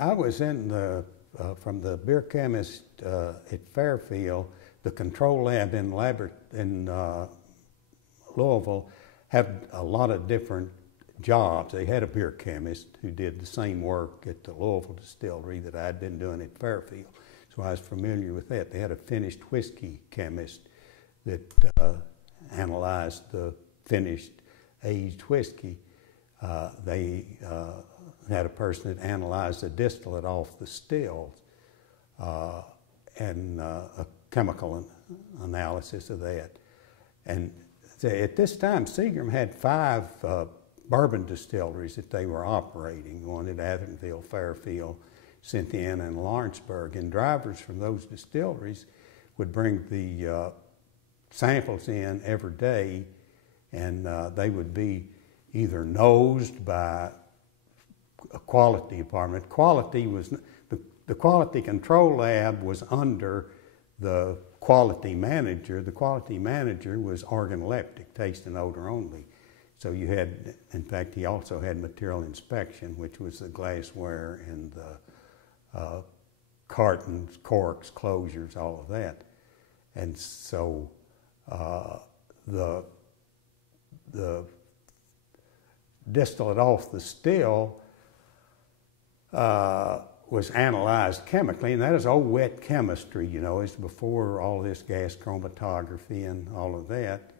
I was in the, from the beer chemist at Fairfield, the control lab in Louisville had a lot of different jobs. They had a beer chemist who did the same work at the Louisville distillery that I'd been doing at Fairfield. So I was familiar with that. They had a finished whiskey chemist that analyzed the finished aged whiskey. They had a person that analyzed the distillate off the stills and a chemical analysis of that. And at this time, Seagram had 5 bourbon distilleries that they were operating, one at Athertonville, Fairfield, Cynthiana, and Lawrenceburg. And drivers from those distilleries would bring the samples in every day, and they would be either nosed by a quality department. Quality was, the quality control lab was under the quality manager. The quality manager was organoleptic, taste and odor only. So you had, in fact, he also had material inspection, which was the glassware and the cartons, corks, closures, all of that. And so the distillate off the still was analyzed chemically, and that is old wet chemistry, you know. It's before all this gas chromatography and all of that.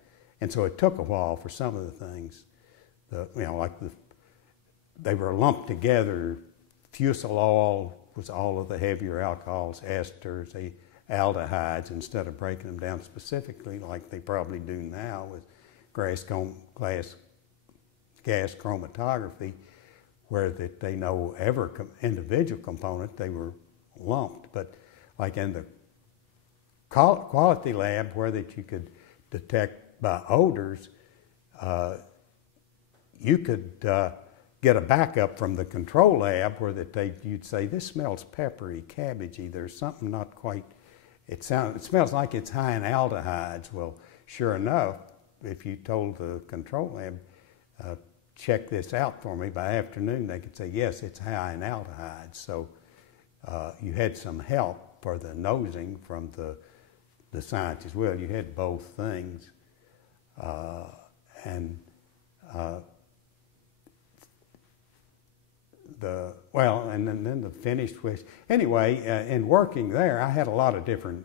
And so it took a while for some of the things, they were lumped together. Fusel was all of the heavier alcohols, esters, the aldehydes, instead of breaking them down specifically like they probably do now with gas chromatography, where that they know every individual component, they were lumped. But like in the quality lab, where that you could detect by odors, you could get a backup from the control lab where that you'd say, this smells peppery, cabbagey, there's something not quite, it smells like it's high in aldehydes. Well, sure enough, if you told the control lab, check this out for me, by afternoon they could say, yes, it's high in aldehydes. So you had some help for the nosing from the science as well. You had both things. And then the finished whiskey. Anyway, in working there, I had a lot of different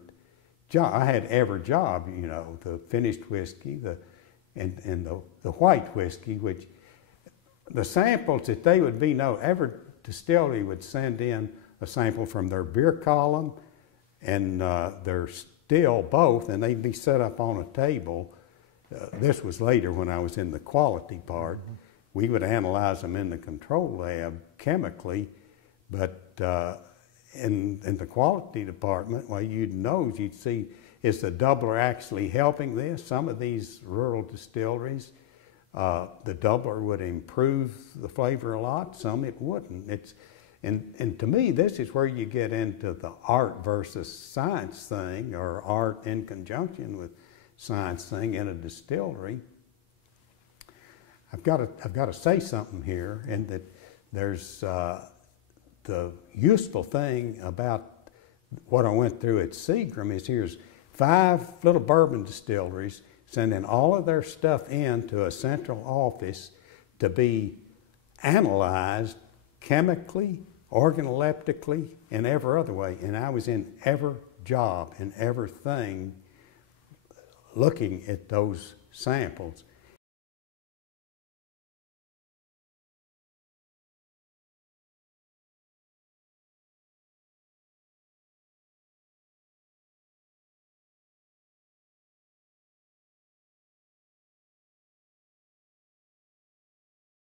jobs. I had every job, you know, the finished whiskey, and the white whiskey, which the samples that they would be, every distillery would send in a sample from their beer column and their still both, and they'd be set up on a table. This was later when I was in the quality part. We would analyze them in the control lab chemically, but in the quality department, well, you'd see, is the doubler actually helping this? Some of these rural distilleries, the doubler would improve the flavor a lot, some it wouldn't. And to me, this is where you get into the art versus science thing, or art in conjunction with science thing in a distillery. I've got to say something here, and that there's the useful thing about what I went through at Seagram is here's 5 little bourbon distilleries sending all of their stuff into a central office to be analyzed chemically, organoleptically, and every other way. And I was in every job and everything looking at those samples.